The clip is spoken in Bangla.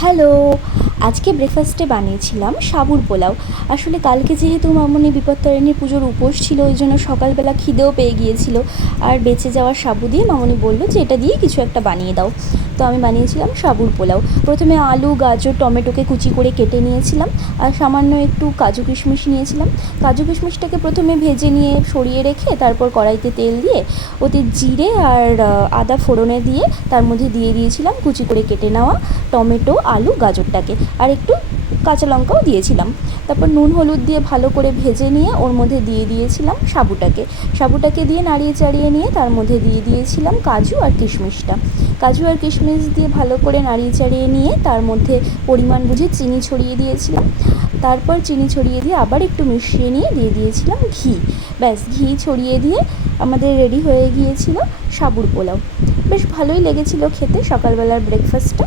হ্যালো, আজকে ব্রেকফাস্টে বানিয়েছিলাম সাবুর পোলাও। আসলে কালকে যেহেতু মামনি বিপত্তারিণী পুজোর উপোস ছিল, ওই জন্য সকালবেলা খিদেও পেয়ে গিয়েছিল। আর বেঁচে যাওয়া সাবু দিয়ে মামনি বলল যে এটা দিয়ে কিছু একটা বানিয়ে দাও। তো আমি বানিয়েছিলাম সাবুর পোলাও। প্রথমে আলু, গাজর, টমেটোকে কুচি করে কেটে নিয়েছিলাম, আর সামান্য একটু কাজু কিশমিশ নিয়েছিলাম। কাজু কিশমিশটাকে প্রথমে ভেজে নিয়ে সরিয়ে রেখে তারপর কড়াইতে তেল দিয়ে ওতে জিরে আর আদা ফোড়নে দিয়ে তার মধ্যে দিয়ে দিয়েছিলাম কুচি করে কেটে নেওয়া টমেটো, আলু, গাজরটাকে, আর একটু কাঁচা লঙ্কাও দিয়েছিলাম। তারপর নুন হলুদ দিয়ে ভালো করে ভেজে নিয়ে ওর মধ্যে দিয়ে দিয়েছিলাম সাবুটাকে দিয়ে নাড়িয়ে চাড়িয়ে নিয়ে তার মধ্যে দিয়ে দিয়েছিলাম কাজু আর কিশমিশটা। কাজু আর কিশমিশ দিয়ে ভালো করে নাড়িয়ে চাড়িয়ে নিয়ে তার মধ্যে পরিমাণ বুঝে চিনি ছড়িয়ে দিয়েছিলাম। তারপর চিনি ছড়িয়ে দিয়ে আবার একটু মিশিয়ে নিয়ে দিয়ে দিয়েছিলাম ঘি। ব্যাস, ঘি ছড়িয়ে দিয়ে আমাদের রেডি হয়ে গিয়েছিল সাবুর পোলাও। বেশ ভালোই লেগেছিল খেতে সকালবেলার ব্রেকফাস্টটা।